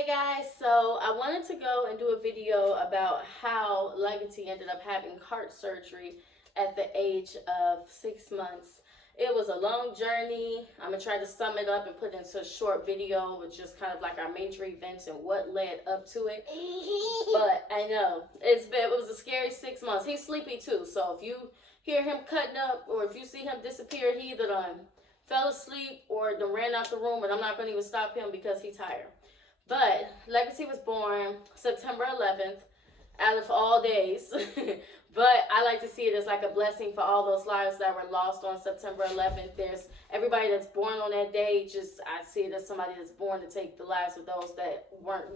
Hey guys, so I wanted to go and do a video about how Legatee ended up having heart surgery at the age of 6 months. It was a long journey. I'm gonna try to sum it up and put it into a short video with just kind of like our major events and what led up to it. But I know it was a scary 6 months. He's sleepy too, so if you hear him cutting up or if you see him disappear, he either done fell asleep or done ran out the room, and I'm not gonna even stop him because he's tired. But Legacy was born September 11th, out of all days. But I like to see it as like a blessing for all those lives that were lost on September 11th. There's everybody that's born on that day. Just I see it as somebody that's born to take the lives of those that weren't,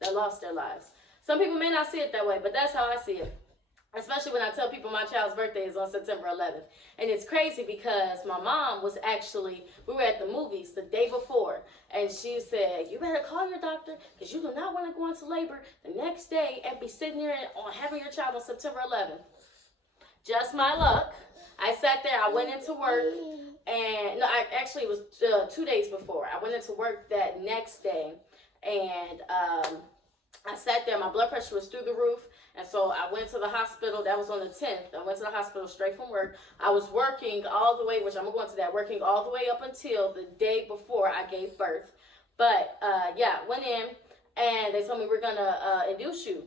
that lost their lives. Some people may not see it that way, but that's how I see it. Especially when I tell people my child's birthday is on September 11th. And it's crazy because my mom was actually, we were at the movies the day before, and she said, you better call your doctor because you do not want to go into labor the next day and be sitting there on having your child on September 11th. Just my luck. I sat there, I went into work, and no, it was 2 days before. I went into work that next day, and I sat there, my blood pressure was through the roof. And so I went to the hospital. That was on the 10th. I went to the hospital straight from work. I was working all the way, which I'm going to go into that, working all the way up until the day before I gave birth. But, went in, and they told me we're going to induce you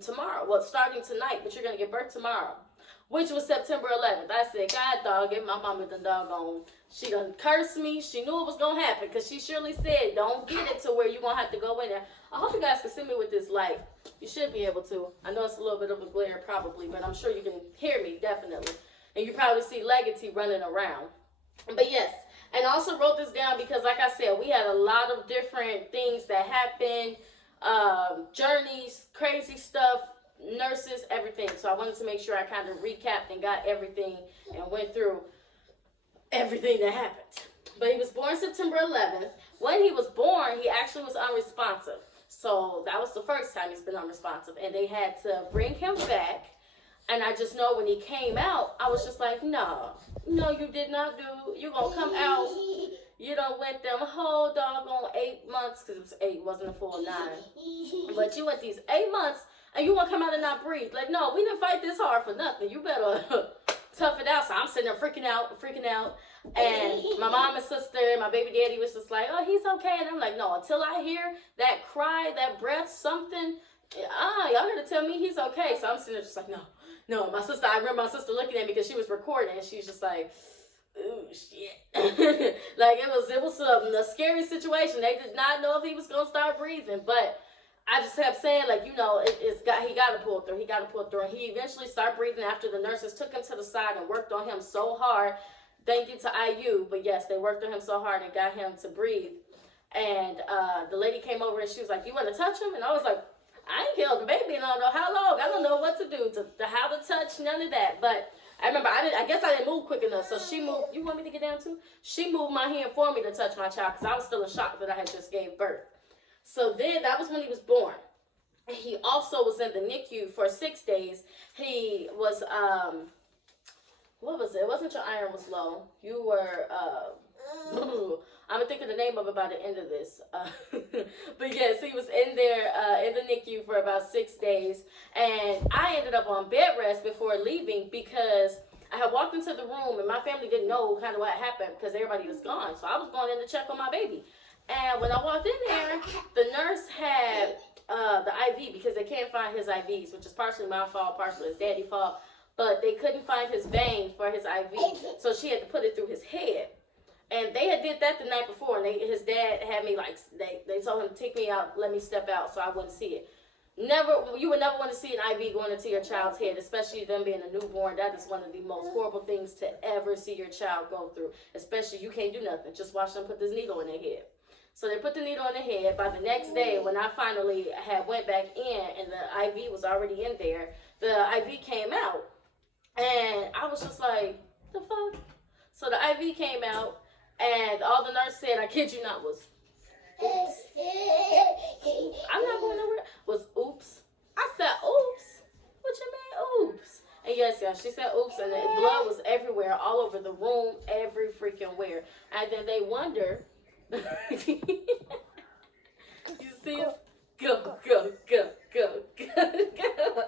tomorrow. Well, starting tonight, but you're going to give birth tomorrow, which was September 11th. I said, God, dog it. My mama done doggone. She done cursed me. She knew it was going to happen because she surely said, don't get it to where you're going to have to go in there. I hope you guys can see me with this light. You should be able to. I know it's a little bit of a glare probably, but I'm sure you can hear me definitely. And you probably see Legatee running around. But yes, and I also wrote this down because like I said, we had a lot of different things that happened, journeys, crazy stuff, nurses, everything. So I wanted to make sure I kind of recapped and got everything and went through everything that happened. But he was born September 11th. When he was born, he actually was unresponsive. So that was the first time he's been unresponsive. And they had to bring him back. And I just know when he came out, I was just like, no, you did not do. You're going to come out. You done went them whole doggone 8 months, because it was 8, wasn't a full 9. But you went these 8 months, and you want to come out and not breathe. Like, no, we didn't fight this hard for nothing. You better tough it out. So I'm sitting there freaking out. And my mom and sister and my baby daddy was just like, oh, he's okay. And I'm like, no, until I hear that cry, that breath, something, y'all gotta tell me he's okay. So I'm sitting there just like, no. I remember my sister looking at me because she was recording, and she's just like, ooh, shit. Like, it was a scary situation. They did not know if he was gonna start breathing, but I just kept saying, like, he got to pull through. He got to pull through. And he eventually started breathing after the nurses took him to the side and worked on him so hard. Thank you to IU, but yes, they worked on him so hard and got him to breathe. And the lady came over and she was like, you want to touch him? And I was like, I ain't killed the baby in I don't know how long. I don't know what to do, to how to touch, none of that. But I remember, I guess I didn't move quick enough. So she moved. You want me to get down too? She moved my hand for me to touch my child because I was still in shock that I had just gave birth. So then that was when he was born. He also was in the NICU for 6 days. He was, what was it? It wasn't your iron was low. You were, I'm going to think of the name of it by the end of this. But yes, he was in there in the NICU for about 6 days. And I ended up on bed rest before leaving because I had walked into the room and my family didn't know kind of what happened because everybody was gone. So I was going in to check on my baby. And when I walked in there, the nurse had the IV because they can't find his IVs, which is partially my fault, partially his daddy's fault. But they couldn't find his vein for his IV, so she had to put it through his head. And they had did that the night before, and his dad had me like, they told him to take me out, let me step out so I wouldn't see it. You would never want to see an IV going into your child's head, especially them being a newborn. That is one of the most horrible things to ever see your child go through, especially you can't do nothing. Just watch them put this needle in their head. So they put the needle in the head. By the next day, when I finally had went back in and the IV was already in there, the IV came out. And I was just like, the fuck? So the IV came out, and all the nurse said, I kid you not, was, oops. I'm not going nowhere. Was oops. I said, oops? What you mean, oops? And yes, y'all, she said oops, and the blood was everywhere, all over the room, every freaking where. And then they wonder, you See us? Go, go, go, go, go, go.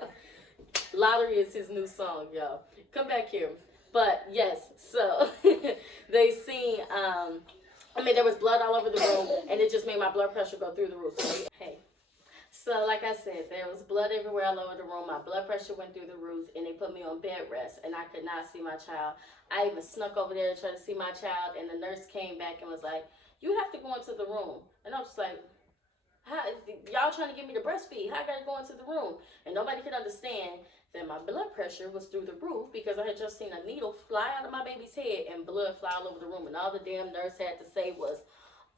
Lottery is his new song, y'all. Come back here. But yes, so they seen, there was blood all over the room, and it just made my blood pressure go through the roof. So, hey. So, like I said, there was blood everywhere all over the room. My blood pressure went through the roof, and they put me on bed rest, and I could not see my child. I even snuck over there to try to see my child, and the nurse came back and was like, you have to go into the room. And I was just like, how, y'all trying to get me to breastfeed? How I got to go into the room? And nobody could understand that my blood pressure was through the roof because I had just seen a needle fly out of my baby's head and blood fly all over the room. And all the damn nurse had to say was,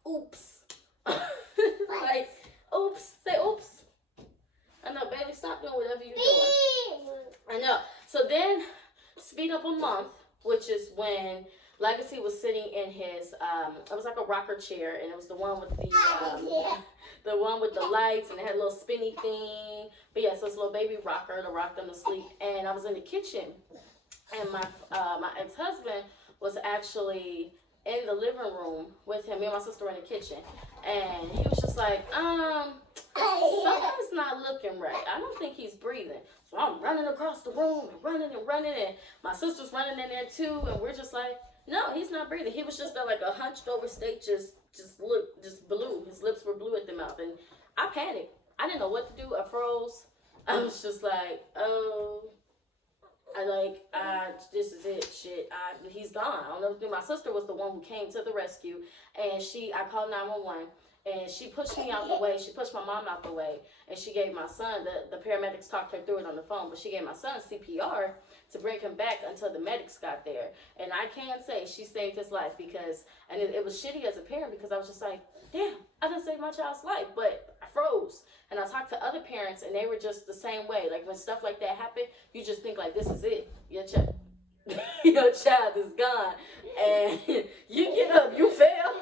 oops. Like, oops. Say oops. I know, baby, stop doing whatever you're doing. I know. So then, speed up a month, which is when Legatee was sitting in his, it was like a rocker chair, and it was the one with the one with the lights, and it had a little spinny thing. But yeah, so it's a little baby rocker to rock them to sleep. And I was in the kitchen, and my ex-husband was actually in the living room with him. Me and my sister were in the kitchen, and he was just like, something's not looking right. I don't think he's breathing. So I'm running across the room and running, and my sister's running in there too, and we're just like, no, he's not breathing. He was just like a hunched over state, just blue. His lips were blue at the mouth, and I panicked. I didn't know what to do. I froze. I was just like, oh. This is it, shit. He's gone. I don't know what to do. My sister was the one who came to the rescue, and I called 911, and she pushed me out the way. She pushed my mom out the way, and she gave my son, the paramedics talked her through it on the phone, but she gave my son CPR to bring him back until the medics got there. And I can say she saved his life because, and it was shitty as a parent because I was just like, damn, I done saved my child's life, but I froze. And I talked to other parents, and they were just the same way. Like, when stuff like that happened, you just think, like, this is it. Your child is gone. And you get up, you fail.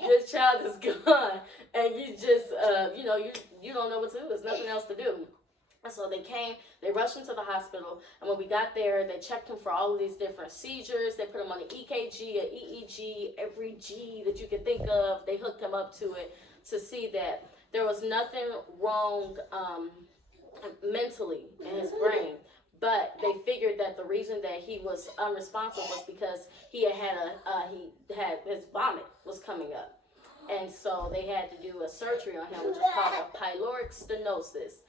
Your child is gone. And you just, you don't know what to do. There's nothing else to do. And so they rushed him to the hospital, and when we got there, they checked him for all of these different seizures. They put him on an EKG, an EEG, every G that you could think of. They hooked him up to it to see that there was nothing wrong mentally in his brain. But they figured that the reason that he was unresponsive was because he had his vomit was coming up. And so they had to do a surgery on him, which is called a pyloric stenosis.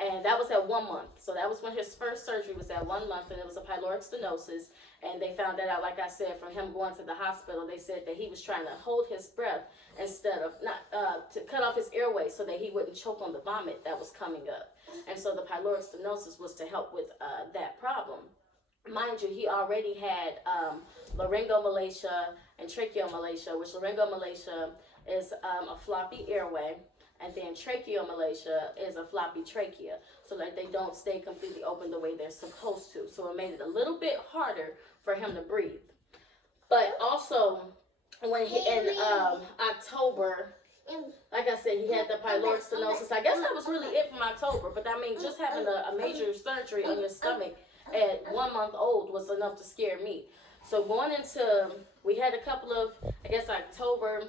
And that was at 1 month. So that was when his first surgery was at 1 month, and it was a pyloric stenosis. And they found that out, like I said, from him going to the hospital. They said that he was trying to hold his breath instead of to cut off his airway so that he wouldn't choke on the vomit that was coming up. And so the pyloric stenosis was to help with that problem. Mind you, he already had laryngomalacia and tracheomalacia, which laryngomalacia is a floppy airway. And then tracheomalacia is a floppy trachea, so that they don't stay completely open the way they're supposed to. So it made it a little bit harder for him to breathe. But also, when in October, like I said, he had the pyloric stenosis. I guess that was really it from October. But I mean, just having a major surgery on your stomach at 1 month old was enough to scare me. So going into, we had a couple of, I guess October,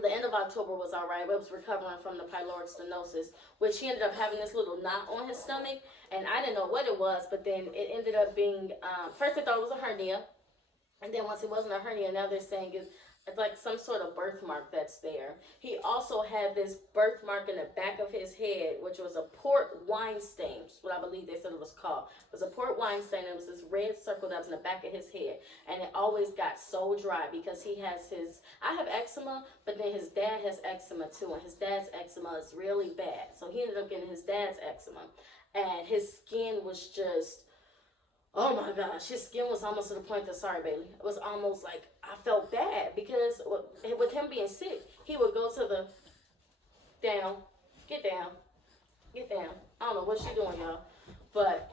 the end of October was all right, but it was recovering from the pyloric stenosis, which he ended up having this little knot on his stomach, and I didn't know what it was, but then it ended up being, first I thought it was a hernia, and then once it wasn't a hernia, now they're saying it's like some sort of birthmark that's there. He also had this birthmark in the back of his head, which was a port wine stain, which is what I believe they said it was called. It was a port wine stain. It was this red circle that was in the back of his head, and it always got so dry because he has I have eczema, but then his dad has eczema too, and his dad's eczema is really bad. So he ended up getting his dad's eczema, and his skin was just, oh my gosh, his skin was almost to the point that, sorry, Bailey, it was almost like I felt bad because with him being sick, he would go to the get down. I don't know what she's doing, y'all. But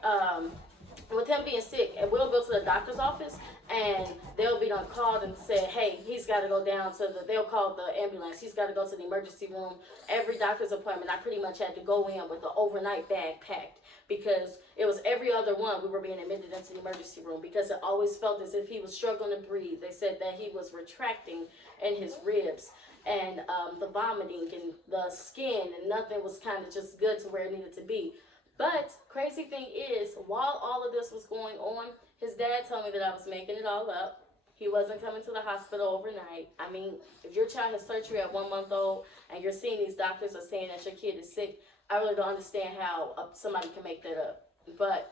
with him being sick, and we'll go to the doctor's office, and they'll be on called and say, hey, he's got to go down to they'll call the ambulance. He's got to go to the emergency room. Every doctor's appointment, I pretty much had to go in with an overnight bag packed, because it was every other one we were being admitted into the emergency room, because it always felt as if he was struggling to breathe. They said that he was retracting in his ribs, and the vomiting and the skin, and nothing was kind of just good to where it needed to be. But crazy thing is, while all of this was going on, his dad told me that I was making it all up. He wasn't coming to the hospital overnight. I mean, if your child has surgery at 1 month old and you're seeing these doctors are saying that your kid is sick, I really don't understand how somebody can make that up. But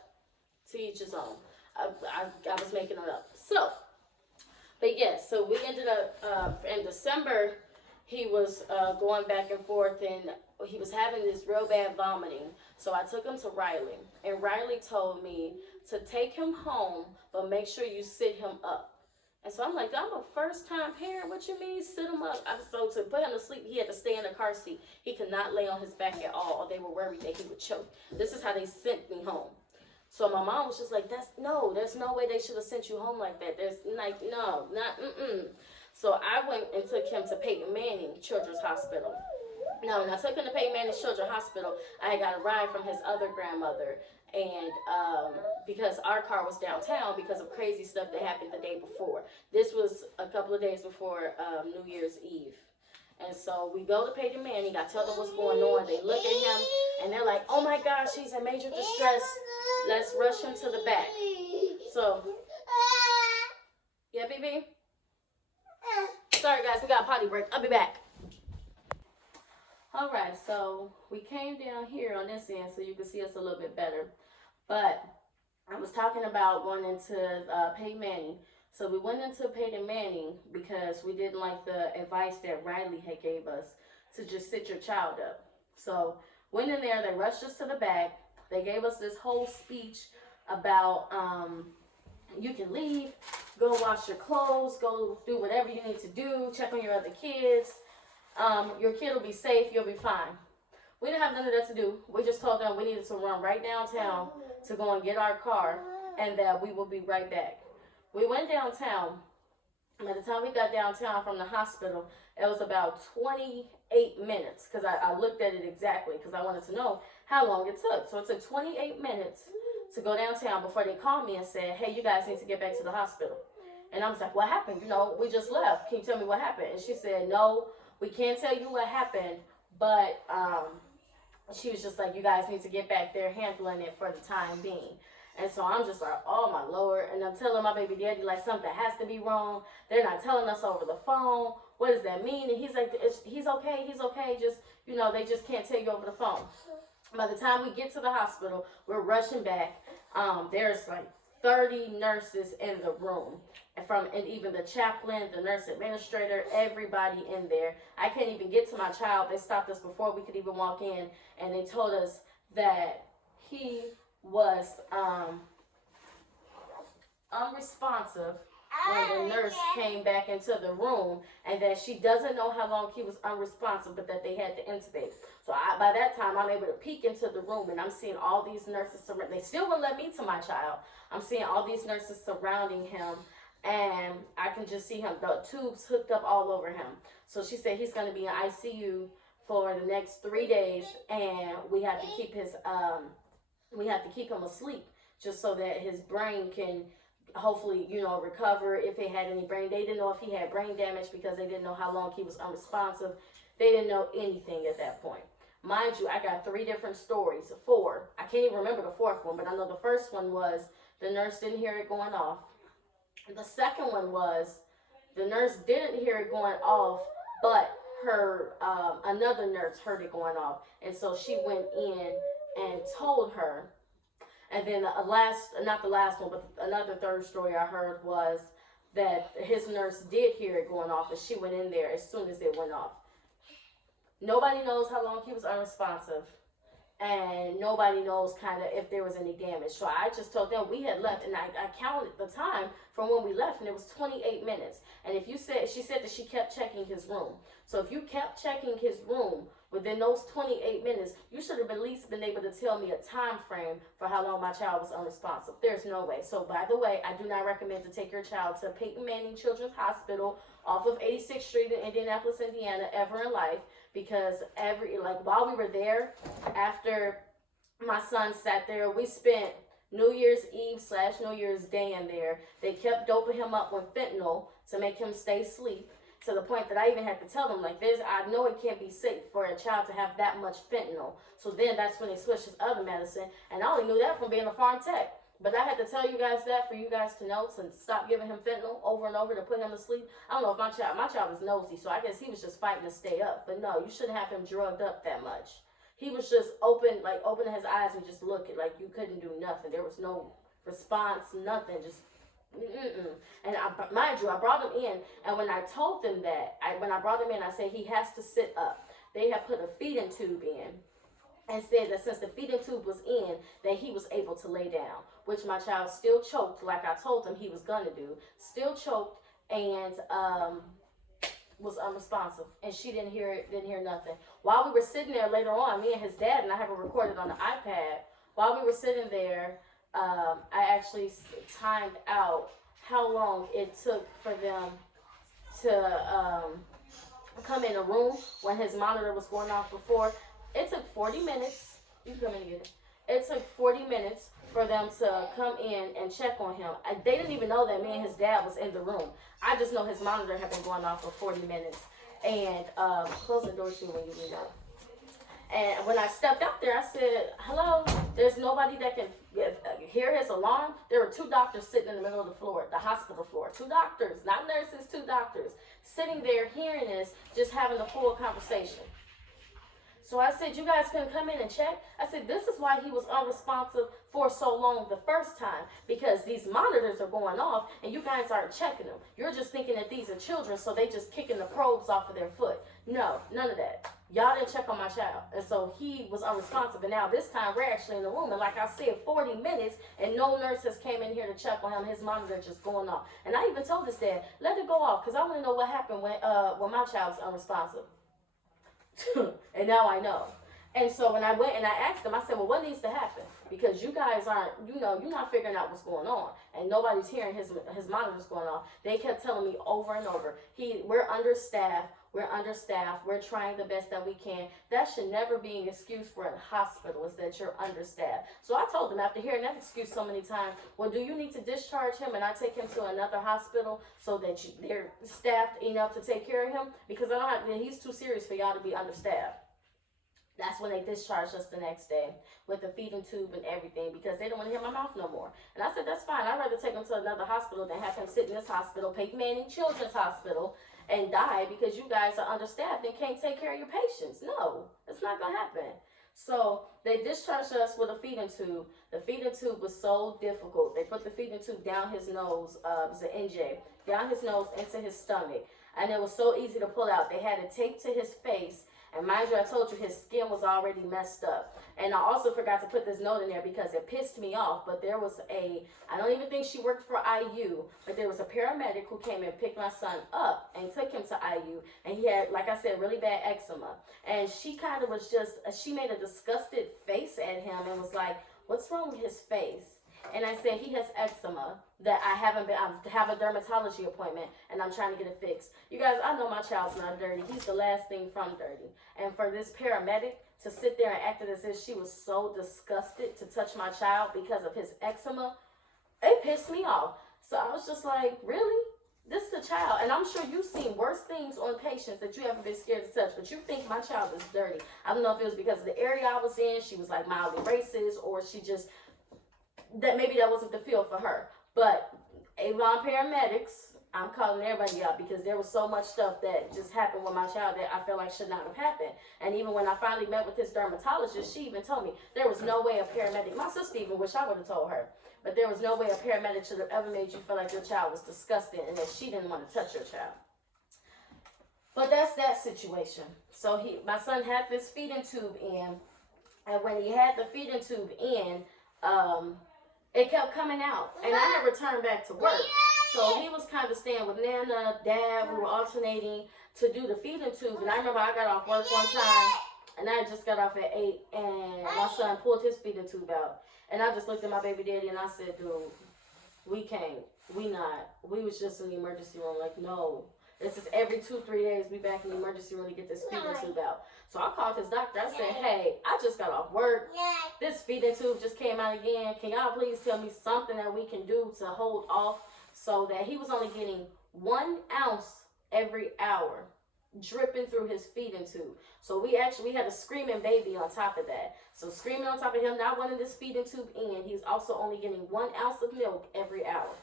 to each his own. I was making it up. So, but yes, so we ended up in December. He was going back and forth, and he was having this real bad vomiting. So I took him to Riley, and Riley told me to take him home, but make sure you sit him up. And so I'm like, I'm a first-time parent. What you mean, sit him up? So to put him to sleep, he had to stay in the car seat. He could not lay on his back at all, or they were worried that he would choke. This is how they sent me home. So my mom was just like, there's no way they should have sent you home like that. There's like, no, not, So I went and took him to Peyton Manning Children's Hospital. Now, when I took him to Peyton Manning Children's Hospital, I had got a ride from his other grandmother. And because our car was downtown because of crazy stuff that happened the day before. This was a couple of days before New Year's Eve. And so we go to Peyton Manning. I tell them what's going on. They look at him, and they're like, oh, my gosh, he's in major distress. Let's rush him to the back. So, yeah, BB? Sorry, guys, we got a potty break. I'll be back. All right, so we came down here on this end so you can see us a little bit better. But I was talking about going into Peyton Manning. So we went into Peyton Manning because we didn't like the advice that Riley had gave us to just sit your child up. So went in there, they rushed us to the back. They gave us this whole speech about you can leave, go wash your clothes, go do whatever you need to do, check on your other kids. Your kid will be safe, you'll be fine. We didn't have none of that to do. We just told them we needed to run right downtown to go and get our car, and that we will be right back. We went downtown. By the time we got downtown from the hospital, it was about 28 minutes, because I looked at it exactly because I wanted to know how long it took. So it took 28 minutes to go downtown before they called me and said, hey, you guys need to get back to the hospital. And I was like, what happened? You know, we just left. Can you tell me what happened? And she said, no, we can't tell you what happened, but she was just like, you guys need to get back there handling it for the time being. And so I'm just like, oh my Lord. And I'm telling my baby daddy, like, something has to be wrong. They're not telling us over the phone. What does that mean? And he's like, he's okay. Just, you know, they just can't tell you over the phone. By the time we get to the hospital, we're rushing back. There's like 30 nurses in the room. And even the chaplain, the nurse administrator, everybody in there. I can't even get to my child. They stopped us before we could even walk in. And they told us that he was unresponsive when the nurse came back into the room, and that she doesn't know how long he was unresponsive, but that they had to intubate. So by that time, I'm able to peek into the room, and I'm seeing all these nurses surrounding. They still wouldn't let me to my child. I'm seeing all these nurses surrounding him, and I can just see him, the tubes hooked up all over him. So she said he's going to be in ICU for the next 3 days, and we have to keep him asleep just so that his brain can hopefully, you know, recover if he had any brain. They didn't know if he had brain damage because they didn't know how long he was unresponsive. They didn't know anything at that point. Mind you, I got 3 different stories. 4. I can't even remember the 4th one, but I know the first one was the nurse didn't hear it going off. The second one was the nurse didn't hear it going off, but her another nurse heard it going off, and so she went in and told her. And then not the last one, but another third story I heard was that his nurse did hear it going off, and she went in there as soon as it went off. Nobody knows how long he was unresponsive. and nobody knows kind of if there was any damage. So I just told them we had left, and I counted the time from when we left, and it was 28 minutes. And if you said, she said that she kept checking his room. So if you kept checking his room within those 28 minutes, you should have at least been able to tell me a time frame for how long my child was unresponsive. There's no way. So by the way, I do not recommend to take your child to Peyton Manning Children's Hospital off of 86th Street in Indianapolis, Indiana, ever in life, because while we were there, after my son sat there, we spent New Year's Eve / New Year's Day in there. They kept doping him up with fentanyl to make him stay asleep, to the point that I even had to tell them, like, I know it can't be safe for a child to have that much fentanyl. So then that's when they switched his other medicine, and I only knew that from being a farm tech. But I had to tell you guys that for you guys to know, to stop giving him fentanyl over and over to put him to sleep. I don't know if my child was nosy, so I guess he was just fighting to stay up. But no, you shouldn't have him drugged up that much. He was just opening his eyes and just looking, like you couldn't do nothing. There was no response, nothing, just And mind you, I brought him in, and when I told them that, when I brought him in, I said he has to sit up. They had put a feeding tube in, and said that since the feeding tube was in, that he was able to lay down, which my child still choked, like I told him he was gonna do, still choked, and was unresponsive, and she didn't hear nothing. While we were sitting there later on, me and his dad, and I have it recorded on the iPad, while we were sitting there, I actually timed out how long it took for them to come in a room when his monitor was going off before. It took 40 minutes. You can come in and get it. It took 40 minutes for them to come in and check on him. They didn't even know that me and his dad was in the room. I just know his monitor had been going off for 40 minutes. And close the door too when you leave out. And when I stepped out there, I said, hello, there's nobody that can hear his alarm. There were 2 doctors sitting in the middle of the floor, the hospital floor. 2 doctors, not nurses, 2 doctors, sitting there hearing this, just having a full conversation. So I said, you guys can come in and check. I said, this is why he was unresponsive for so long the first time, because these monitors are going off and you guys aren't checking them. You're just thinking that these are children, so they just kicking the probes off of their foot. No, none of that. Y'all didn't check on my child. And so he was unresponsive. And now this time we're actually in the room. And like I said, 40 minutes and no nurse has came in here to check on him. His monitor just going off. And I even told his dad, let it go off, because I want to know what happened when my child was unresponsive. And now I know. And so when I went and I asked them, I said, well, what needs to happen? Because you guys aren't, you're not figuring out what's going on. And nobody's hearing his monitors going off. They kept telling me over and over, we're understaffed. We're trying the best that we can. That should never be an excuse for a hospital, is that you're understaffed. So I told them, after hearing that excuse so many times, well, do you need to discharge him and I take him to another hospital so that they're staffed enough to take care of him? Because he's too serious for y'all to be understaffed. That's when they discharged us the next day with the feeding tube and everything, because they don't want to hear my mouth no more. And I said, that's fine. I'd rather take him to another hospital than have him sit in this hospital, Peyton Manning Children's Hospital, and die because you guys are understaffed and can't take care of your patients. No, it's not going to happen. So they discharged us with a feeding tube. The feeding tube was so difficult. They put the feeding tube down his nose, it was an NJ, down his nose into his stomach. And it was so easy to pull out. They had it taped to his face. And mind you, I told you his skin was already messed up. And I also forgot to put this note in there because it pissed me off. But there was I don't even think she worked for IU, but there was a paramedic who came and picked my son up and took him to IU. And he had, like I said, really bad eczema. And she kind of was she made a disgusted face at him and was like, what's wrong with his face? And I said, he has eczema that I have a dermatology appointment and I'm trying to get it fixed. You guys, I know my child's not dirty. He's the last thing from dirty. And for this paramedic to sit there and act as if she was so disgusted to touch my child because of his eczema, it pissed me off. So I was just like, really? This is a child. And I'm sure you've seen worse things on patients that you haven't been scared to touch, but you think my child is dirty. I don't know if it was because of the area I was in, she was like mildly racist, or she just, maybe that wasn't the field for her. But Avon paramedics, I'm calling everybody out because there was so much stuff that just happened with my child that I feel like should not have happened. And even when I finally met with this dermatologist, she even told me there was no way a paramedic, my sister even wish I would have told her, but there was no way a paramedic should have ever made you feel like your child was disgusting and that she didn't want to touch your child. But that's that situation. So my son had this feeding tube in. And when he had the feeding tube in, it kept coming out. And I had returned back to work. So he was kind of staying with Nana, Dad. We were alternating to do the feeding tube. And I remember I got off work one time, and I just got off at 8, and my son pulled his feeding tube out. And I just looked at my baby daddy, and I said, dude, we can't. We not. We was just in the emergency room. Like, no. This is every 2-3 days we back in the emergency room to get this feeding tube out. So I called his doctor. I said, hey, I just got off work. This feeding tube just came out again. Can y'all please tell me something that we can do to hold off, so that he was only getting 1 ounce every hour dripping through his feeding tube. So we had a screaming baby on top of that. So screaming on top of him, not wanting this feeding tube in, he's also only getting 1 ounce of milk every hour.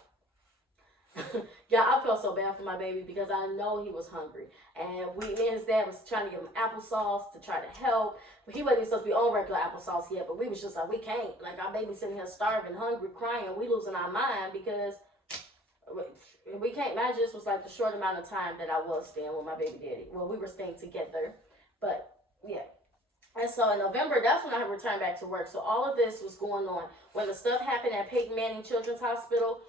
Yeah, I felt so bad for my baby because I know he was hungry. And me and his dad was trying to give him applesauce to try to help. But he wasn't even supposed to be on regular applesauce yet. But we was just like, we can't. Like, our baby sitting here starving, hungry, crying. We losing our mind because we can't imagine. This was like the short amount of time that I was staying with my baby daddy. Well, we were staying together. But, yeah. And so in November, that's when I returned back to work. So all of this was going on. When the stuff happened at Peyton Manning Children's Hospital,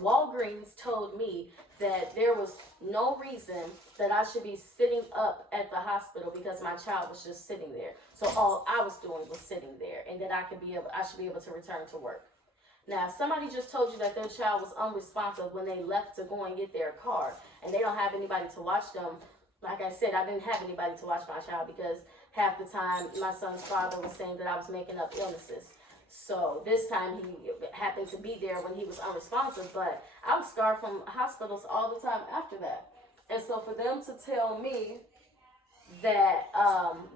Walgreens told me that there was no reason that I should be sitting up at the hospital because my child was just sitting there. So all I was doing was sitting there, and that I should be able to return to work. Now, if somebody just told you that their child was unresponsive when they left to go and get their car, and they don't have anybody to watch them, like I said, I didn't have anybody to watch my child because half the time my son's father was saying that I was making up illnesses. So this time he happened to be there when he was unresponsive, but I was scarred from hospitals all the time after that. And so for them to tell me that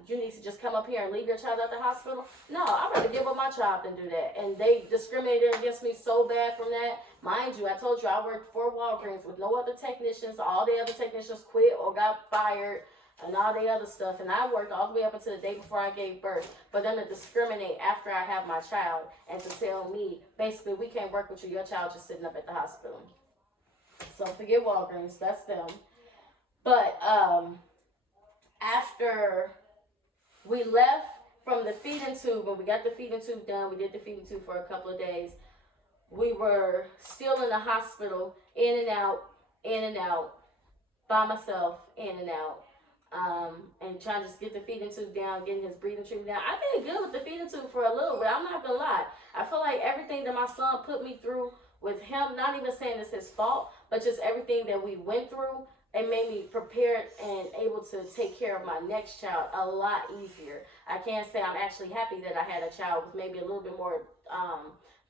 you need to just come up here and leave your child at the hospital, no, I'd rather give up my child than do that. And they discriminated against me so bad from that. Mind you, I told you I worked for Walgreens with no other technicians. All the other technicians quit or got fired and all the other stuff. And I worked all the way up until the day before I gave birth. For them to discriminate after I have my child and to tell me, basically, we can't work with you. Your child just sitting up at the hospital. So forget Walgreens. That's them. But after we left from the feeding tube, when we got the feeding tube done, we did the feeding tube for a couple of days. We were still in the hospital, in and out, by myself, in and out. And trying to just get the feeding tube down, getting his breathing treatment down. I did good with the feeding tube for a little bit. I'm not gonna lie. I feel like everything that my son put me through with him, not even saying it's his fault, but just everything that we went through, it made me prepared and able to take care of my next child a lot easier. I can't say I'm actually happy that I had a child with maybe a little bit more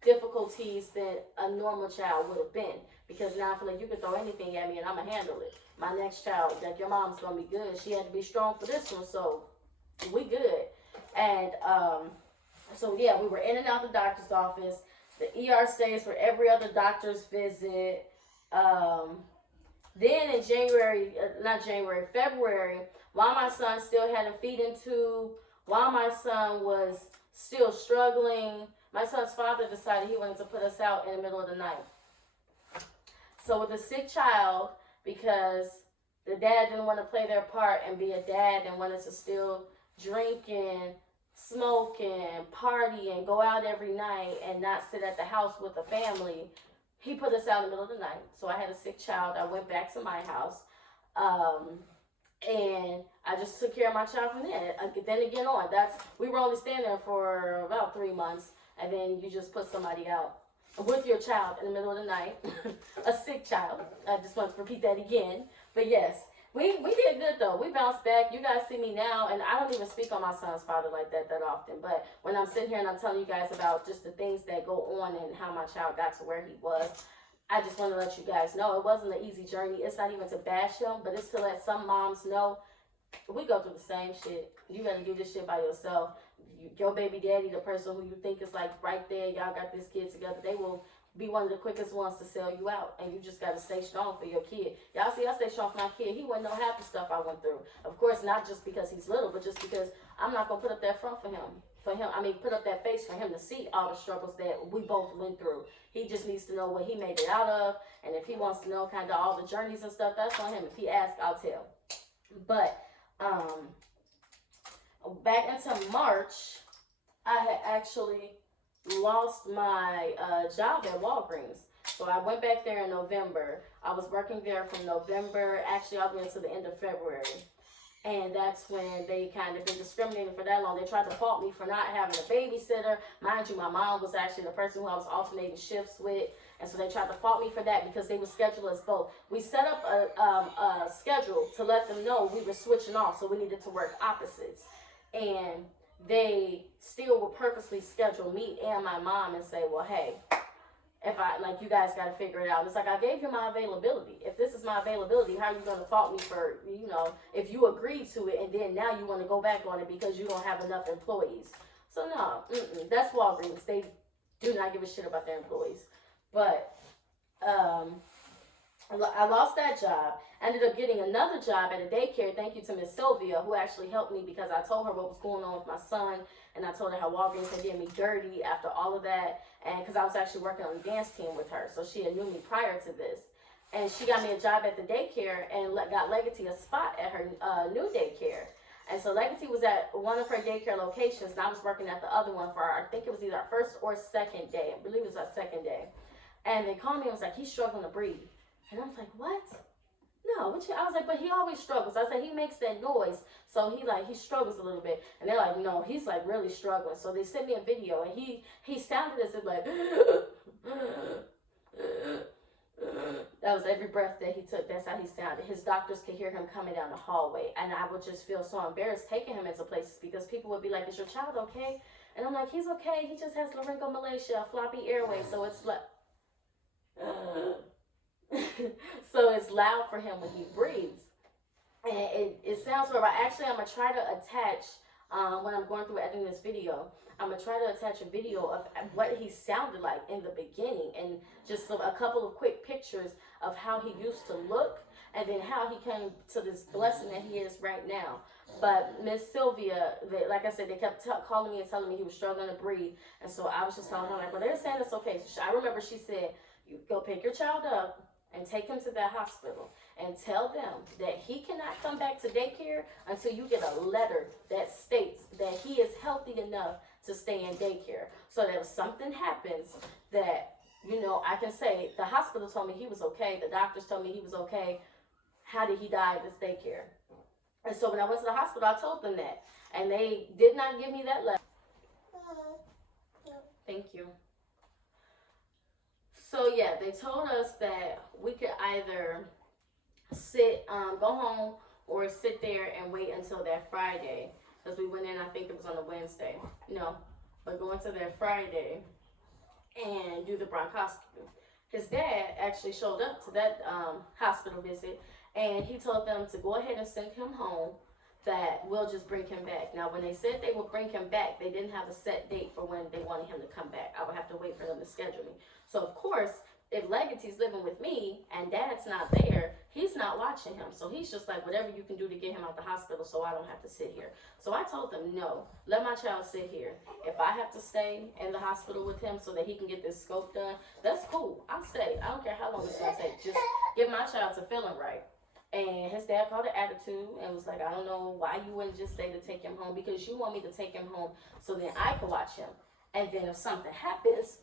difficulties than a normal child would have been. Because now I feel like you can throw anything at me and I'm going to handle it. My next child, like, your mom's going to be good. She had to be strong for this one, so we good. And so, yeah, we were in and out the doctor's office. The ER stays for every other doctor's visit. Then in February, while my son still had a feeding tube, while my son was still struggling, my son's father decided he wanted to put us out in the middle of the night. So with a sick child, because the dad didn't want to play their part and be a dad and wanted to still drink and smoke and party and go out every night and not sit at the house with the family, he put us out in the middle of the night. So I had a sick child. I went back to my house. And I just took care of my child from there. Then again on. We were only staying there for about 3 months. And then you just put somebody out with your child in the middle of the night. A sick child. I just want to repeat that again. But yes, we did good though. We bounced back. You guys see me now, and I don't even speak on my son's father like that often. But when I'm sitting here and I'm telling you guys about just the things that go on and how my child got to where he was, I just want to let you guys know it wasn't an easy journey. It's not even to bash him, but it's to let some moms know we go through the same shit. You gotta do this shit by yourself. Your baby daddy, the person who you think is like right there, y'all got this kid together, they will be one of the quickest ones to sell you out. And you just got to stay strong for your kid. Y'all see, I stay strong for my kid. He wouldn't know half the stuff I went through. Of course, not just because he's little, but just because I'm not going to put up that front for him. Put up that face for him to see all the struggles that we both went through. He just needs to know what he made it out of. And if he wants to know kind of all the journeys and stuff, that's on him. If he asks, I'll tell. But back into March, I had actually lost my job at Walgreens. So I went back there in November. I was working there from November, actually all the way until the end of February. And that's when they kind of been discriminating for that long. They tried to fault me for not having a babysitter. Mind you, my mom was actually the person who I was alternating shifts with. And so they tried to fault me for that because they would schedule us both. We set up a schedule to let them know we were switching off, so we needed to work opposites. And they still would purposely schedule me and my mom and say, well, hey, if I, like, you guys got to figure it out. It's like, I gave you my availability. If this is my availability, how are you going to fault me for, if you agreed to it and then now you want to go back on it because you don't have enough employees. So no, that's Walgreens. They do not give a shit about their employees. But I lost that job. Ended up getting another job at a daycare. Thank you to Miss Sylvia, who actually helped me because I told her what was going on with my son, and I told her how Walgreens had did me dirty after all of that, and because I was actually working on the dance team with her, so she had knew me prior to this. And she got me a job at the daycare and got Legatee a spot at her new daycare. And so Legatee was at one of her daycare locations, and I was working at the other one for I think it was either our first or second day. I believe it was our second day. And they called me and was like, he's struggling to breathe. And I was like, what? No, I was like, but he always struggles. I said, he makes that noise, so he struggles a little bit. And they're like, no, he's like really struggling. So they sent me a video, and he sounded as if like, that was every breath that he took. That's how he sounded. His doctors could hear him coming down the hallway, and I would just feel so embarrassed taking him into places because people would be like, is your child okay? And I'm like, he's okay. He just has laryngomalacia, floppy airway, so it's like, so it's loud for him when he breathes. And it sounds horrible. Actually, I'm going to try to attach, when I'm going through editing this video, I'm going to try to attach a video of what he sounded like in the beginning and just a couple of quick pictures of how he used to look and then how he came to this blessing that he is right now. But Miss Sylvia, like I said, they kept calling me and telling me he was struggling to breathe. And so I was just telling her, like, well, they're saying it's okay. So I remember she said, you go pick your child up and take him to that hospital and tell them that he cannot come back to daycare until you get a letter that states that he is healthy enough to stay in daycare. So that if something happens that, I can say, the hospital told me he was okay, the doctors told me he was okay, how did he die at this daycare? And so when I went to the hospital, I told them that. And they did not give me that letter. Thank you. So yeah, they told us that we could either go home or sit there and wait until that Friday. Because we went in, I think it was on a Wednesday. No, but go into that Friday and do the bronchoscopy. His dad actually showed up to that hospital visit, and he told them to go ahead and send him home, that we'll just bring him back. Now, when they said they would bring him back, they didn't have a set date for when they wanted him to come back. I would have to wait for them to schedule me. So, of course, if Legatee's living with me and Dad's not there, he's not watching him. So he's just like, whatever you can do to get him out the hospital so I don't have to sit here. So I told them, no, let my child sit here. If I have to stay in the hospital with him so that he can get this scope done, that's cool. I'll stay. I don't care how long it's going to take. Just get my child to feeling right. And his dad called an attitude and was like, I don't know why you wouldn't just say to take him home, because you want me to take him home so then I can watch him. And then if something happens,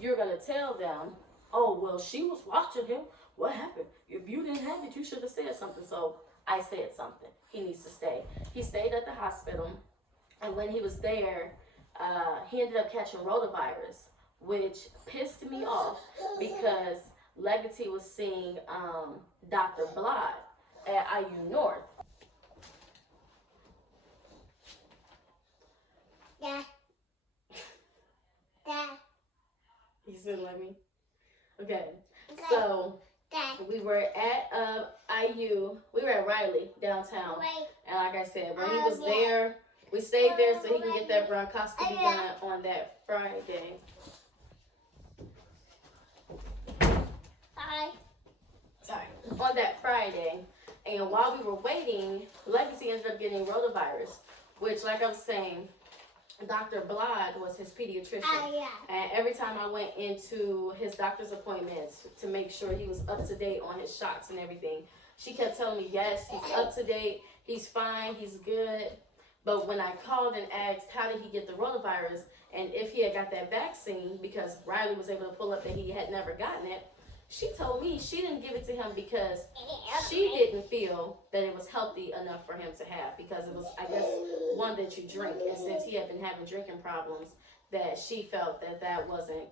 you're going to tell them, oh, well, she was watching him. What happened? If you didn't have it, you should have said something. So I said something. He needs to stay. He stayed at the hospital. And when he was there, he ended up catching rotavirus, which pissed me off because Legatee was seeing Dr. Blood at IU North. Yeah. Dad. You said let me? Okay. So we were at IU. We were at Riley downtown. And like I said, when he was there, we stayed there so he can get that bronchoscopy done on that Friday. Sorry. On that Friday. And while we were waiting, Legacy ended up getting rotavirus, which, like I was saying, Dr. Blood was his pediatrician. And every time I went into his doctor's appointments to make sure he was up to date on his shots and everything, she kept telling me, yes, he's up to date, he's fine, he's good. But when I called and asked how did he get the rotavirus and if he had got that vaccine, because Riley was able to pull up that he had never gotten it, she told me she didn't give it to him because she didn't feel that it was healthy enough for him to have, because it was, I guess, one that you drink, and since he had been having drinking problems, that she felt that that wasn't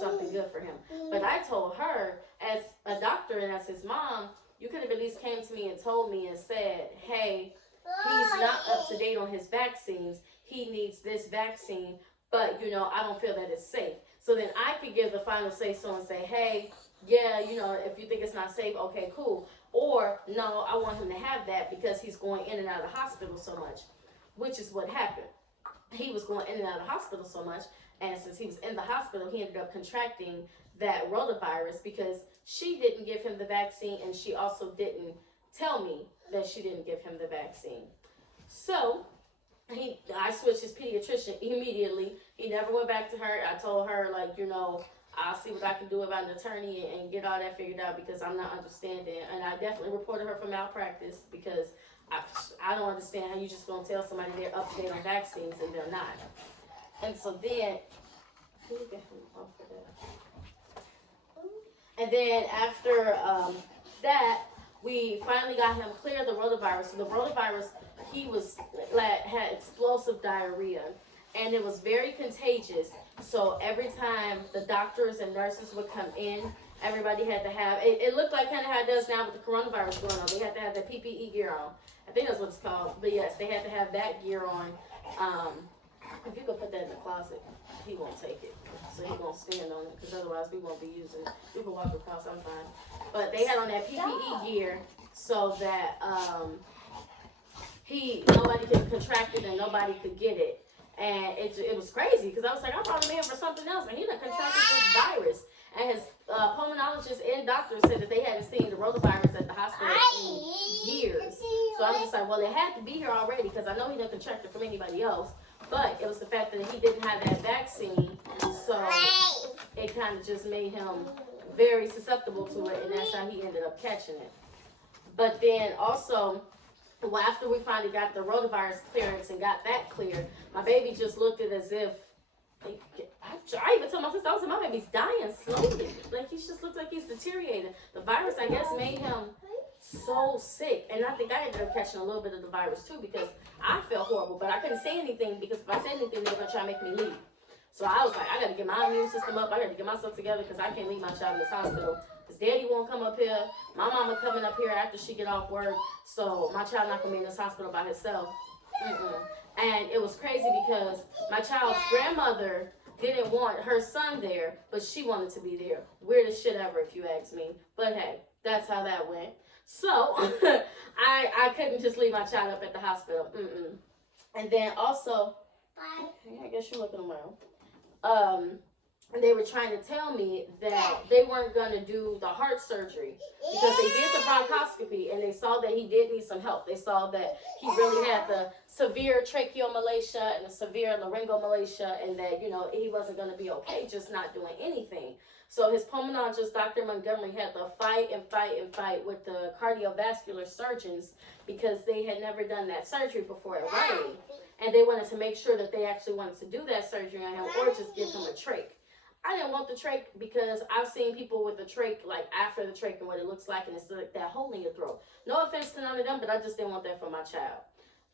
something good for him. But I told her, as a doctor and as his mom, you could have at least came to me and told me and said, hey, he's not up to date on his vaccines, he needs this vaccine, but I don't feel that it's safe. So then I could give the final say so and say, hey, yeah, if you think it's not safe, okay, cool. Or, no, I want him to have that because he's going in and out of the hospital so much, which is what happened. He was going in and out of the hospital so much, and since he was in the hospital, he ended up contracting that rotavirus because she didn't give him the vaccine, and she also didn't tell me that she didn't give him the vaccine. So, I switched his pediatrician immediately. He never went back to her. I told her, like, I'll see what I can do about an attorney and get all that figured out because I'm not understanding. And I definitely reported her for malpractice because I don't understand how you just gonna tell somebody they're up to date on vaccines and they're not. And so then, and then after that, we finally got him cleared the rotavirus. So the rotavirus, had explosive diarrhea, and it was very contagious. So every time the doctors and nurses would come in, everybody had to have, it looked like kind of how it does now with the coronavirus going on. They had to have the PPE gear on. I think that's what it's called. But yes, they had to have that gear on. If you could put that in the closet, he won't take it. So he won't stand on it, because otherwise we won't be using it. You can walk across, I'm fine. But they had on that PPE gear so that nobody could contract it and nobody could get it. And it was crazy because I was like, I brought him in for something else, and he done contracted this virus. And his pulmonologist and doctor said that they hadn't seen the rotavirus at the hospital in years. So I'm just like, well, it had to be here already because I know he didn't contract it from anybody else. But it was the fact that he didn't have that vaccine, so it kind of just made him very susceptible to it, and that's how he ended up catching it. But then also, well, after we finally got the rotavirus clearance and got that cleared, my baby just looked at it as if, I even told my sister, I was like, my baby's dying slowly. Like, he just looks like he's deteriorating. The virus, I guess, made him so sick. And I think I ended up catching a little bit of the virus, too, because I felt horrible. But I couldn't say anything, because if I said anything, they were going to try to make me leave. So I was like, I got to get my immune system up. I got to get myself together, because I can't leave my child in this hospital. Because daddy won't come up here. My mama coming up here after she get off work. So my child not going to be in this hospital by herself. And it was crazy because my child's grandmother didn't want her son there, but she wanted to be there. Weirdest shit ever, if you ask me. But hey, that's how that went. So I couldn't just leave my child up at the hospital. And then also, I guess you're looking around. They were trying to tell me that they weren't going to do the heart surgery because they did the bronchoscopy and they saw that he did need some help. They saw that he really had the severe tracheomalacia and the severe laryngomalacia, and that, he wasn't going to be okay just not doing anything. So his pulmonologist, Dr. Montgomery, had to fight with the cardiovascular surgeons because they had never done that surgery before at Riley. And they wanted to make sure that they actually wanted to do that surgery on him or just give him a trach. I didn't want the trach because I've seen people with the trach, like after the trach and what it looks like, and it's like that hole in your throat. No offense to none of them, but I just didn't want that for my child.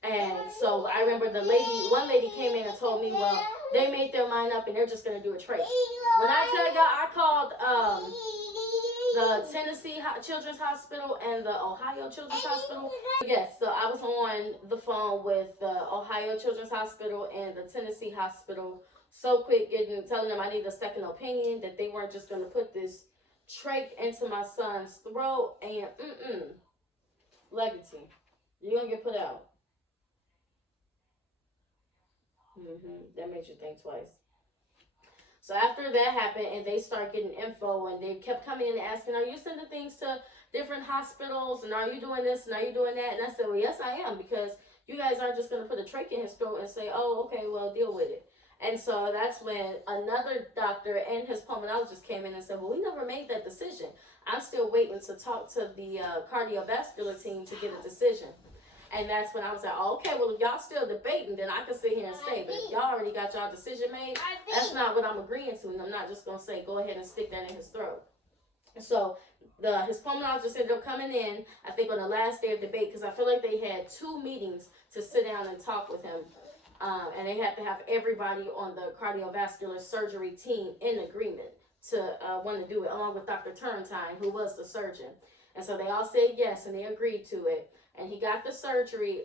And so I remember one lady came in and told me, well, they made their mind up and they're just going to do a trach. When I tell y'all, I called the Tennessee Children's Hospital and the Ohio Children's Hospital. Yes, so I was on the phone with the Ohio Children's Hospital and the Tennessee Hospital so quick telling them I need a second opinion, that they weren't just going to put this trach into my son's throat, and Legatee, you're going to get put out. That made you think twice. So after that happened and they start getting info and they kept coming in and asking, are you sending things to different hospitals, and are you doing this and are you doing that? And I said, well, yes, I am, because you guys aren't just going to put a trach in his throat and say, oh, okay, well, deal with it. And so that's when another doctor and his pulmonologist came in and said, well, we never made that decision. I'm still waiting to talk to the cardiovascular team to get a decision. And that's when I was like, oh, okay, well, if y'all still debating, then I can sit here and stay. But if y'all already got y'all decision made, that's not what I'm agreeing to. And I'm not just going to say, go ahead and stick that in his throat. So his pulmonologist ended up coming in, I think, on the last day of debate, because I feel like they had 2 meetings to sit down and talk with him. And they had to have everybody on the cardiovascular surgery team in agreement to want to do it, along with Dr. Turrentine, who was the surgeon. And so they all said yes, and they agreed to it. And he got the surgery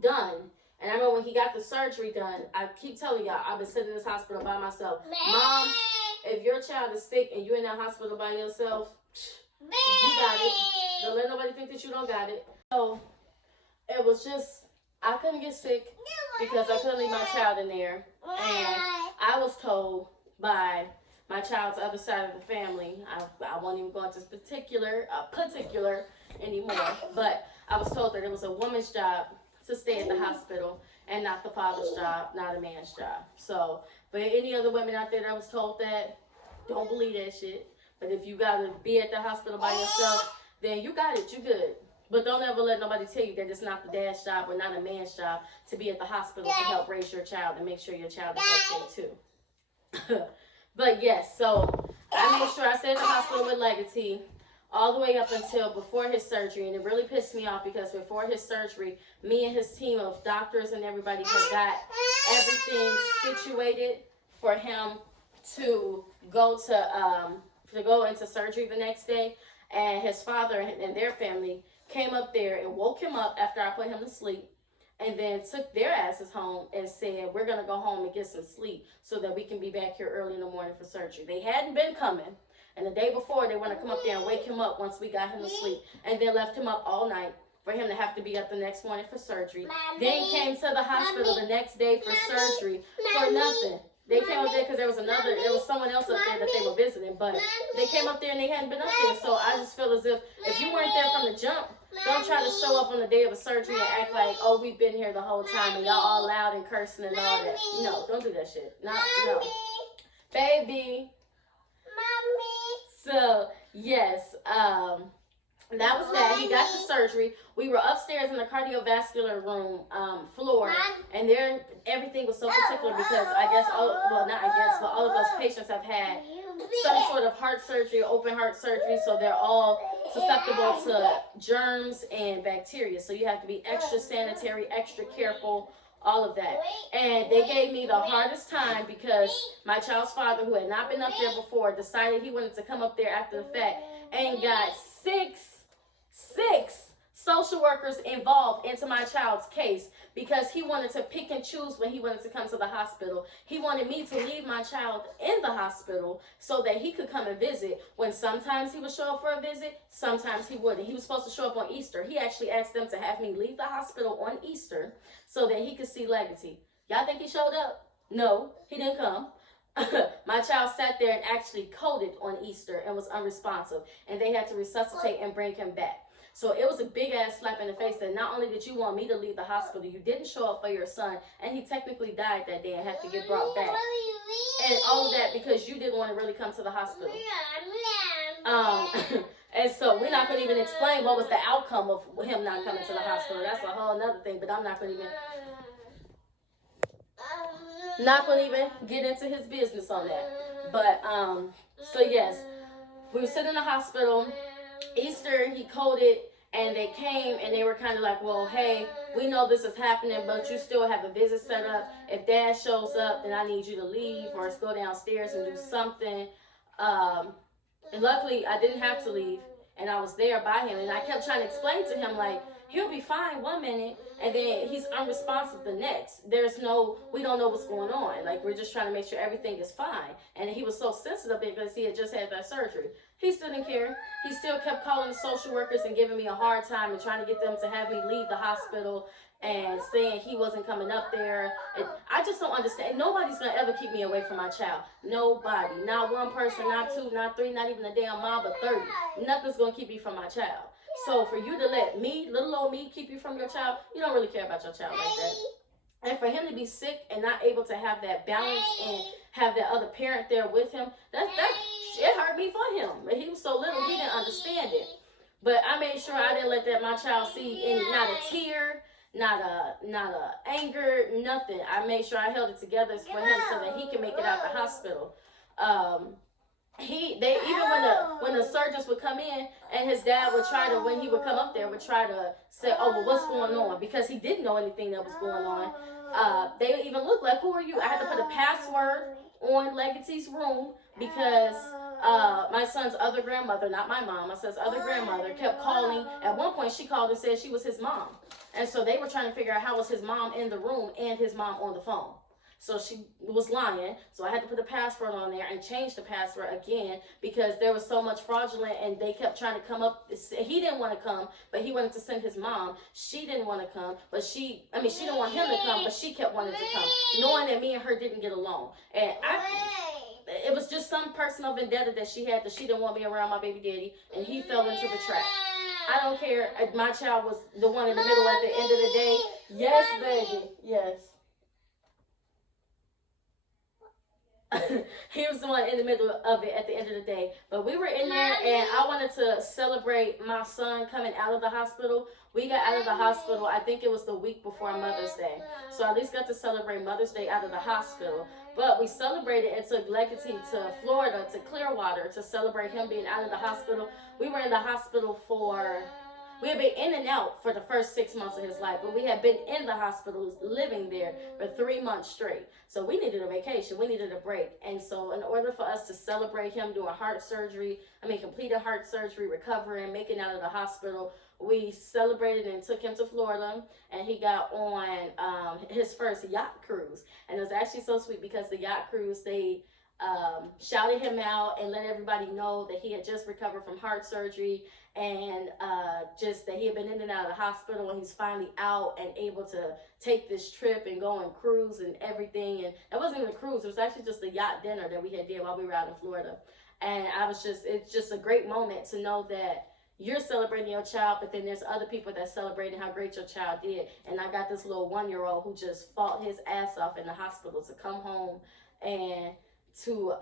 done. And I remember when he got the surgery done, I keep telling y'all, I've been sitting in this hospital by myself. Moms, if your child is sick and you're in that hospital by yourself, you got it. Don't let nobody think that you don't got it. So it was just, I couldn't get sick because I couldn't leave my child in there. And I was told by my child's other side of the family, I won't even go into particular anymore, but I was told that it was a woman's job to stay at the hospital and not the father's job, not a man's job. So for any other women out there that was told that, don't believe that shit. But if you gotta be at the hospital by yourself, then you got it, you good. But don't ever let nobody tell you that it's not the dad's job or not a man's job to be at the hospital to help raise your child and make sure your child is okay too. But yes, so I made sure I stayed in the hospital with Legatee all the way up until before his surgery. And it really pissed me off because before his surgery, me and his team of doctors and everybody had got everything situated for him to go into surgery the next day. And his father and their family came up there and woke him up after I put him to sleep, and then took their asses home and said, we're going to go home and get some sleep so that we can be back here early in the morning for surgery. They hadn't been coming. And the day before, they want to come up there and wake him up once we got him to sleep, and then left him up all night for him to have to be up the next morning for surgery. Then came to the hospital the next day for surgery for nothing. They came up there because there was someone else up there that they were visiting, but they came up there and they hadn't been up there. So I just feel as if you weren't there from the jump, don't try to show up on the day of a surgery and act like, oh, we've been here the whole time and y'all all loud and cursing and all that. No, don't do that shit. No. Baby. So, yes, that was that. He got the surgery. We were upstairs in the cardiovascular room floor, and there everything was so particular because all of those patients have had some sort of heart surgery, open heart surgery, so they're all susceptible to germs and bacteria. So you have to be extra sanitary, extra careful, all of that. And they gave me the hardest time because my child's father, who had not been up there before, decided he wanted to come up there after the fact and got six social workers involved into my child's case because he wanted to pick and choose when he wanted to come to the hospital. He wanted me to leave my child in the hospital so that he could come and visit, when sometimes he would show up for a visit, sometimes he wouldn't. He was supposed to show up on Easter. He actually asked them to have me leave the hospital on Easter so that he could see Legatee. Y'all think he showed up? No, he didn't come. My child sat there and actually coded on Easter and was unresponsive, and they had to resuscitate and bring him back. So it was a big ass slap in the face that not only did you want me to leave the hospital, you didn't show up for your son, and he technically died that day and had to get brought back. And all of that because you didn't want to really come to the hospital. And so we're not going to even explain what was the outcome of him not coming to the hospital. That's a whole other thing, but I'm not going to even get into his business on that. But so yes, we were sitting in the hospital. Easter, he coded, and they came and they were kind of like, well, hey, we know this is happening, but you still have a visit set up. If dad shows up, then I need you to leave or go downstairs and do something. And luckily, I didn't have to leave, and I was there by him, and I kept trying to explain to him, like, he'll be fine one minute, and then he's unresponsive the next. We don't know what's going on. Like, we're just trying to make sure everything is fine. And he was so sensitive because he had just had that surgery. He still didn't care. He still kept calling the social workers and giving me a hard time and trying to get them to have me leave the hospital and saying he wasn't coming up there. And I just don't understand. Nobody's going to ever keep me away from my child. Nobody. Not one person, not two, not three, not even a damn mom, but 30. Nothing's going to keep me from my child. So for you to let me, little old me, keep you from your child, you don't really care about your child like that. And for him to be sick and not able to have that balance and have that other parent there with him, it hurt me for him. He was so little, he didn't understand it. But I made sure I didn't let my child see any, not a tear, not a anger, nothing. I made sure I held it together for him so that he can make it out the hospital. They even when the surgeons would come in and his dad would try to, when he would come up there, would try to say, oh, well, what's going on, because he didn't know anything that was going on. They would even look like, who are you? I had to put a password on Legatee's room because my son's other grandmother, not my mom, my son's other grandmother, kept calling. At one point she called and said she was his mom, and so they were trying to figure out how was his mom in the room and his mom on the phone. So she was lying. So I had to put the password on there and change the password again because there was so much fraudulent, and they kept trying to come up. He didn't want to come, but he wanted to send his mom. She didn't want to come, but she didn't want him to come, but she kept wanting to come, knowing that me and her didn't get along. And it was just some personal vendetta that she had, that she didn't want me around my baby daddy, and he fell into the trap. I don't care. My child was the one in the middle at the end of the day. Yes, baby. Yes. He was the one in the middle of it at the end of the day. But we were in there, and I wanted to celebrate my son coming out of the hospital. We got out of the hospital, I think it was the week before Mother's Day. So I at least got to celebrate Mother's Day out of the hospital. But we celebrated and took Legatee to Florida, to Clearwater, to celebrate him being out of the hospital. We were in the hospital we had been in and out for the first 6 months of his life, but we had been in the hospital living there for 3 months straight. So we needed a vacation. We needed a break. And so in order for us to celebrate him doing completed heart surgery, recovering, making out of the hospital, we celebrated and took him to Florida, and he got on his first yacht cruise. And it was actually so sweet because the yacht cruise, they shouted him out and let everybody know that he had just recovered from heart surgery, and just that he had been in and out of the hospital, and he's finally out and able to take this trip and go and cruise and everything. And it wasn't even a cruise, it was actually just a yacht dinner that we had did while we were out in Florida. And it's just a great moment to know that you're celebrating your child, but then there's other people that's celebrating how great your child did. And I got this little 1-year-old who just fought his ass off in the hospital to come home and to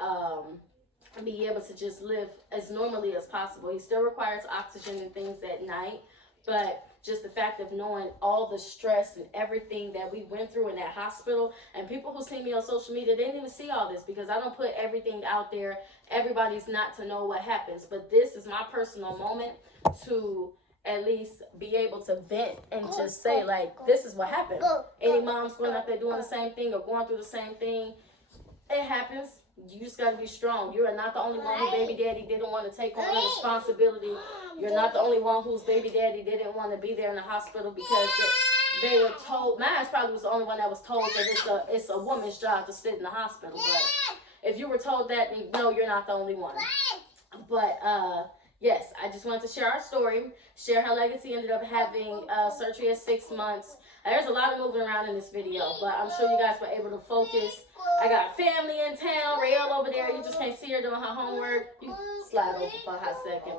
be able to just live as normally as possible. He still requires oxygen and things at night, but just the fact of knowing all the stress and everything that we went through in that hospital, and people who see me on social media, they didn't even see all this because I don't put everything out there. Everybody's not to know what happens, but this is my personal moment to at least be able to vent and just say, like, this is what happened. Any moms going out there doing the same thing or going through the same thing, it happens. You just got to be strong. You are not the only one who baby daddy didn't want to take on the responsibility. You're not the only one whose baby daddy didn't want to be there in the hospital because they were told. Mine probably was the only one that was told that it's a woman's job to sit in the hospital. But if you were told that, then no, you're not the only one. But yes, I just wanted to share our story, share how Legatee ended up having surgery at 6 months. There's a lot of moving around in this video, but I'm sure you guys were able to focus. I got family in town. Raelle over there. You just can't see her doing her homework. You slide over for a hot second.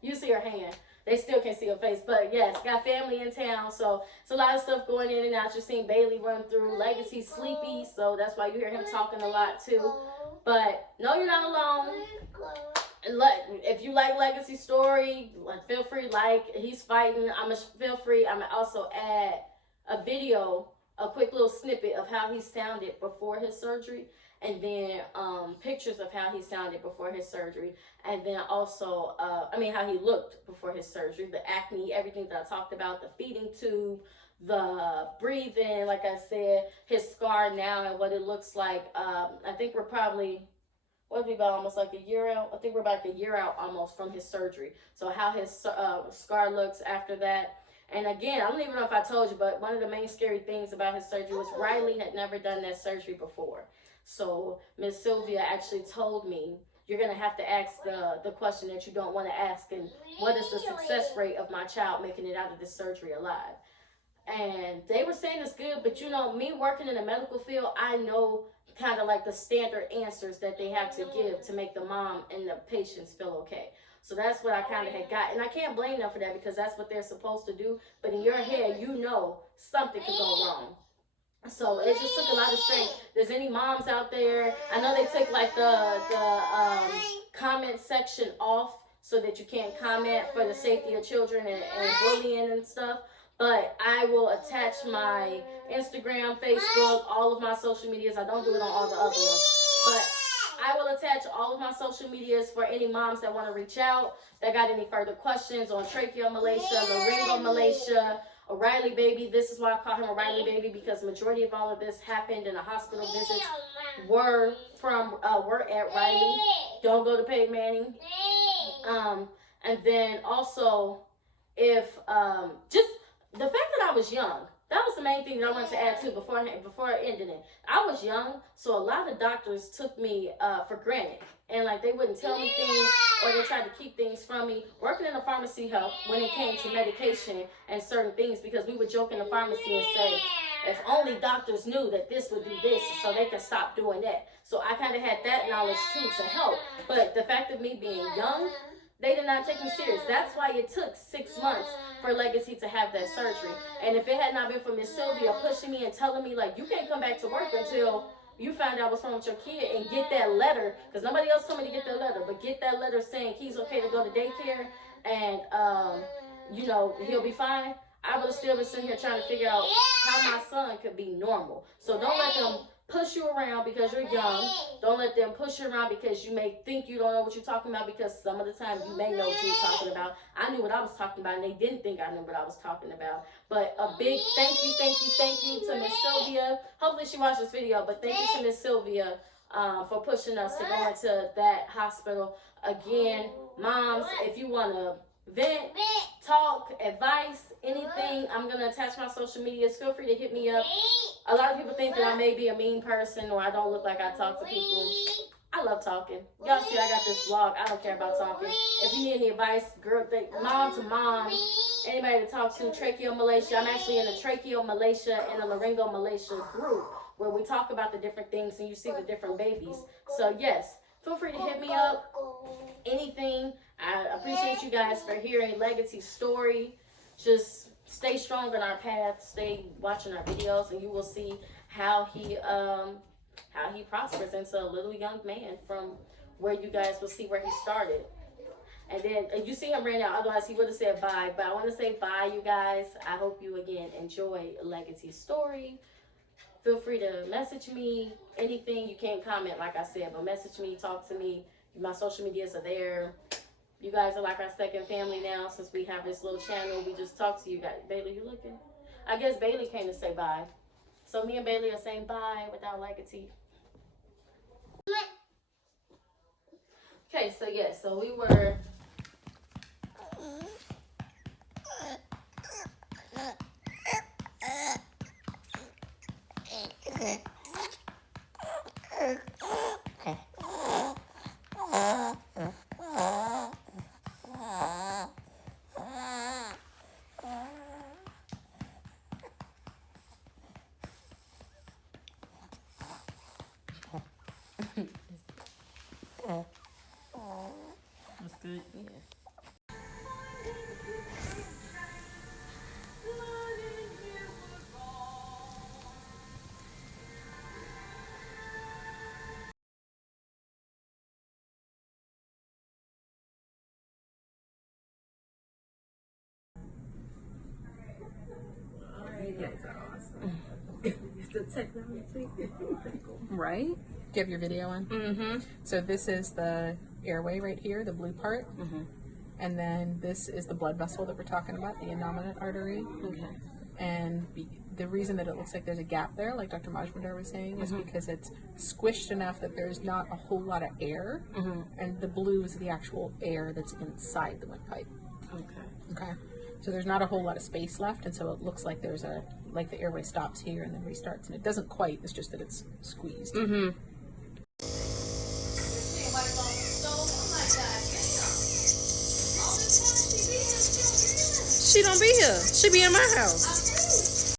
You see her hand. They still can't see her face. But yes, got family in town. So it's a lot of stuff going in and out. You're seeing Bailey run through. Legatee's sleepy, so that's why you hear him talking a lot too. But no, you're not alone. If you like Legatee's story, feel free. He's fighting. Feel free. I'm gonna also add a video, a quick little snippet of how he sounded before his surgery, and then pictures of how he sounded before his surgery, and then also how he looked before his surgery, the acne, everything that I talked about, the feeding tube, the breathing, like I said, his scar now and what it looks like. I think we're probably about almost like a year out. I think we're about a year out almost from his surgery. So how his scar looks after that. And again, I don't even know if I told you, but one of the main scary things about his surgery was Riley had never done that surgery before. So Miss Sylvia actually told me, you're going to have to ask the question that you don't want to ask, and what is the success rate of my child making it out of this surgery alive? And they were saying it's good, but you know, me working in the medical field, I know kind of like the standard answers that they have to give to make the mom and the patients feel okay. So that's what I kind of had got. And I can't blame them for that because that's what they're supposed to do. But in your head, you know something could go wrong. So it just took a lot of strength. There's any moms out there? I know they took like the comment section off so that you can't comment for the safety of children and bullying and stuff. But I will attach my Instagram, Facebook, all of my social medias. I don't do it on all the other ones, but I will attach all of my social medias for any moms that want to reach out, that got any further questions on tracheomalacia, laryngomalacia, O'Reilly baby. This is why I call him O'Reilly baby, because majority of all of this happened in the hospital visits were at Riley. Don't go to Peg Manning. And then also, if just the fact that I was young, that was the main thing that I wanted to add to before ending it. I was young, so a lot of doctors took me for granted. And like they wouldn't tell me things, or they tried to keep things from me. Working in a pharmacy helped when it came to medication and certain things, because we would joke in the pharmacy and say, if only doctors knew that this would do this so they could stop doing that. So I kind of had that knowledge too to help. But the fact of me being young, they did not take me serious. That's why it took 6 months for Legatee to have that surgery. And if it had not been for Miss Sylvia pushing me and telling me, like, you can't come back to work until you find out what's wrong with your kid and get that letter, because nobody else told me to get that letter, but get that letter saying he's okay to go to daycare and, you know, he'll be fine, I would have still been sitting here trying to figure out how my son could be normal. So don't let them push you around because you're young. Don't let them push you around because you may think you don't know what you're talking about, because some of the time you may know what you're talking about. I knew what I was talking about, and they didn't think I knew what I was talking about. But a big thank you to Miss Sylvia. Hopefully she watched this video, but thank you to Miss Sylvia for pushing us to go into that hospital. Again, moms, if you want to vent, talk, advice, anything, I'm going to attach my social medias. Feel free to hit me up. A lot of people think that I may be a mean person or I don't look like I talk to people. I love talking. Y'all see I got this vlog. I don't care about talking. If you need any advice, girl, mom to mom, anybody to talk to, tracheomalacia. I'm actually in the tracheomalacia and the laryngomalacia group where we talk about the different things and you see the different babies. So yes, feel free to hit me up. Anything. I appreciate you guys for hearing Legatee's story. Just stay strong on our path. Stay watching our videos, and you will see how he prospers into a little young man from where you guys will see where he started. And then you see him right now. Otherwise, he would have said bye. But I want to say bye, you guys. I hope you again enjoy Legatee's story. Feel free to message me. Anything, you can't comment like I said, but message me, talk to me. My social medias are there. You guys are like our second family now since we have this little channel. We just talk to you guys. Bailey, you looking? I guess Bailey came to say bye. So me and Bailey are saying bye without Legatee. Okay, so yeah, so we were... That's good. Yeah. You guys are awesome. It's the technology. Right? Do you have your video on? Mm-hmm. So this is the airway right here, the blue part. Mm-hmm. And then this is the blood vessel that we're talking about, the innominate artery. Okay. And the reason that it looks like there's a gap there, like Dr. Majmudar was saying, is because it's squished enough that there's not a whole lot of air. And the blue is the actual air that's inside the windpipe. Okay. So there's not a whole lot of space left, and so it looks like there's like the airway stops here and then restarts, and it doesn't quite, it's just that it's squeezed. She don't be here. She be in my house.